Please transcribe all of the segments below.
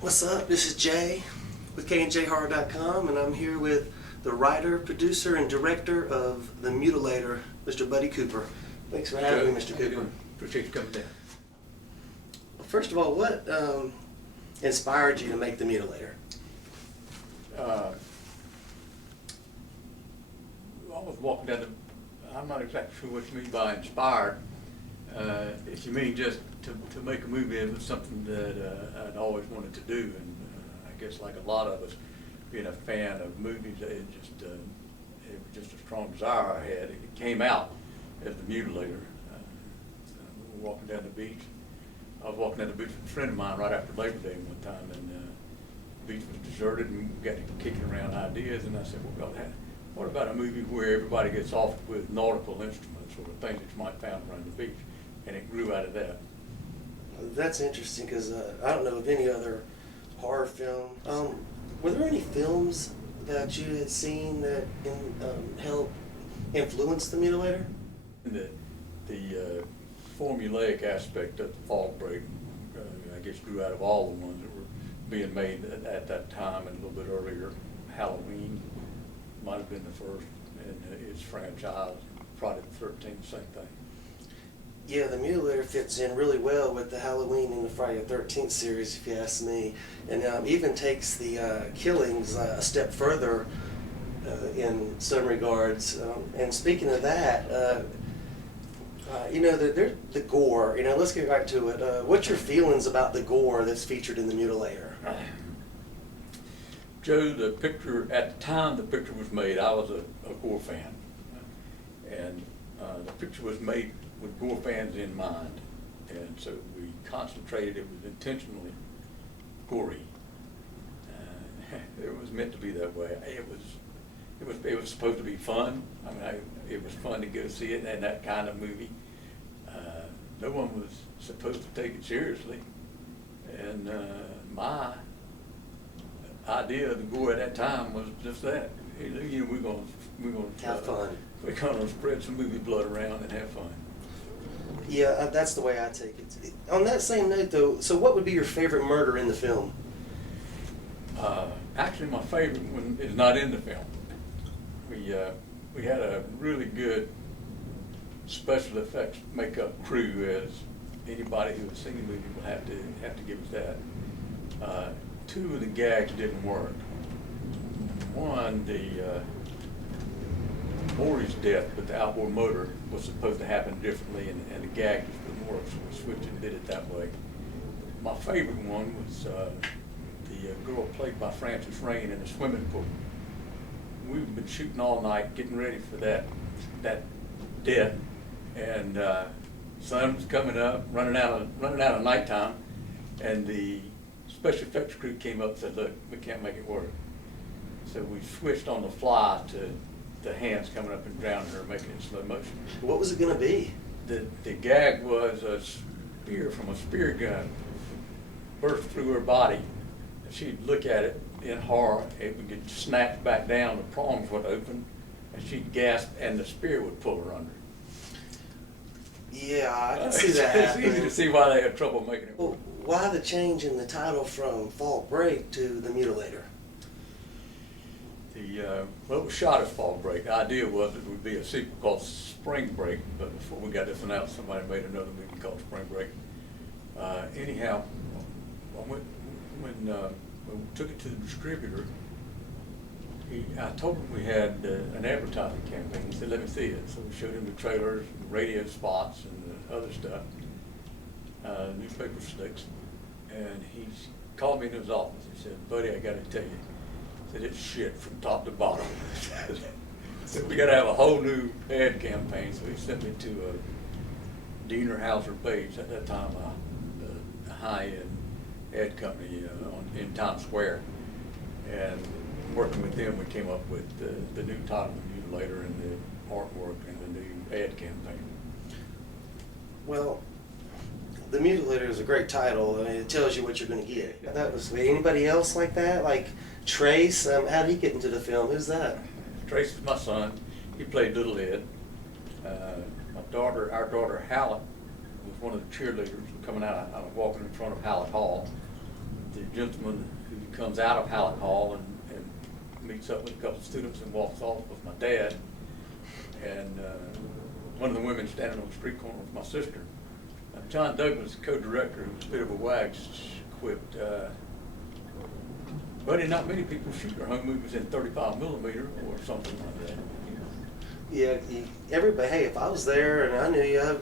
What's up? This is Jay with KandJHorror.com, and I'm here with the writer, producer, and director of The Mutilator, Mr. Buddy Cooper. Thanks for having me, Mr. Cooper. Appreciate you coming down. Well, first of all, what inspired you to make The Mutilator? I was walking down the, I'm not exactly sure what you mean by inspired. If you mean just to make a movie, it was something that I'd always wanted to do, and I guess like a lot of us, being a fan of movies, it was just a strong desire I had. It came out as The Mutilator. We were walking down the beach. I was walking down the beach with a friend of mine right after Labor Day one time, and the beach was deserted, and we got to kicking around ideas, and I said, well, what about a movie where everybody gets off with nautical instruments or things that you might find around the beach? And it grew out of that. That's interesting because I don't know of any other horror film. Were there any films that you had seen that helped influence The Mutilator? The formulaic aspect of the Fall Break, I guess, grew out of all the ones that were being made at that time and a little bit earlier. Halloween might have been the first, and its franchise. Friday the 13th, same thing. Yeah, The Mutilator fits in really well with the Halloween and the Friday the 13th series, if you ask me, and even takes the killings a step further in some regards. And speaking of that, you know, the gore, you know, let's get right to it. What's your feelings about the gore that's featured in The Mutilator? Joe, the picture, at the time the picture was made, I was a gore fan. And the picture was made with gore fans in mind, and so we concentrated. It was intentionally gory. It was meant to be that way. It was supposed to be fun. I mean, it was fun to go see it, and that kind of movie. No one was supposed to take it seriously, and my idea of the gore at that time was just that. You know, we're gonna have fun. We're gonna spread some movie blood around and have fun. Yeah, that's the way I take it. On that same note, though, so what would be your favorite murder in the film? Actually, my favorite one is not in the film. We had a really good special effects makeup crew, as anybody who has seen the movie will have to give us that. Two of the gags didn't work. One, the Maury's death with the outboard motor was supposed to happen differently, and the gag just didn't work, so we switched and did it that way. My favorite one was the girl played by Frances Rain in the swimming pool. We've been shooting all night, getting ready for that death, and sun was coming up, running out of nighttime, and the special effects crew came up and said, "Look, we can't make it work." So we switched on the fly to the hands coming up and drowning her, making it in slow motion. What was it going to be? The gag was a spear from a spear gun burst through her body. And she'd look at it in horror. It would get snapped back down, the prongs would open, and she'd gasp, and the spear would pull her under. Yeah, I can see that It's happening. easy to see why they had trouble making it Well, work. why the change in the title from Fall Break to The Mutilator? Well, it was shot as Fall Break. The idea was it would be a sequel called Spring Break, but before we got this announced, somebody made another movie called Spring Break. Anyhow, when we took it to the distributor, I told him we had an advertising campaign. He said, "Let me see it." So we showed him the trailers, radio spots, and the other stuff, newspaper sticks, and he called me in his office. He said, "Buddy, I got to tell you," said, "it's shit from top to bottom." So we got to have a whole new ad campaign. So he sent me to Diener Hauser Page, at that time a high-end ad company in Times Square, and working with them, we came up with the new title, The Mutilator, and the artwork and the new ad campaign. Well, The Mutilator is a great title. I mean, it tells you what you're going to get. That was anybody else like that? Like Trace? How did he get into the film? Who's that? Trace is my son. He played Little Ed. Our daughter Hallett was one of the cheerleaders coming out. I was walking in front of Hallett Hall. the gentleman who comes out of Hallett Hall and meets up with a couple of students and walks off with my dad. And one of the women standing on the street corner with my sister. John Douglas, co-director, who was a bit of a wag, quipped, buddy, not many people shoot their home movies in 35 millimeter or something like that. Yeah, everybody, hey, if I was there and I knew you,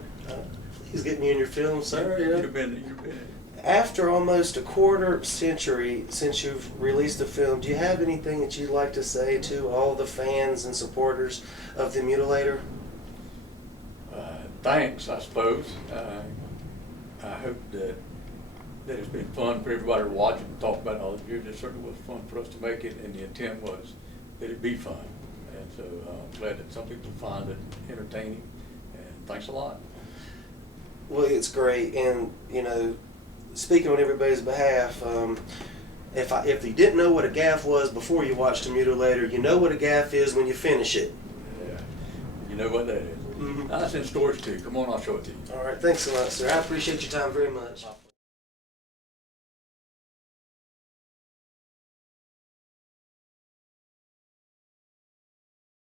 please get me in your film, sir. You'd have been. After almost a quarter century since you've released a film, do you have anything that you'd like to say to all the fans and supporters of The Mutilator? Thanks, I suppose. I hope that it's been fun for everybody to watch and talk about it all the years. It certainly was fun for us to make it, and the intent was that it be fun. And so I'm glad that some people find it entertaining, and thanks a lot. Well, it's great, and speaking on everybody's behalf, if you didn't know what a gaff was before you watched The Mutilator, you know what a gaff is when you finish it. Yeah, you know what that is. Mm-hmm. That's in storage too. Come on, I'll show it to you. All right, thanks a lot, sir. I appreciate your time very much.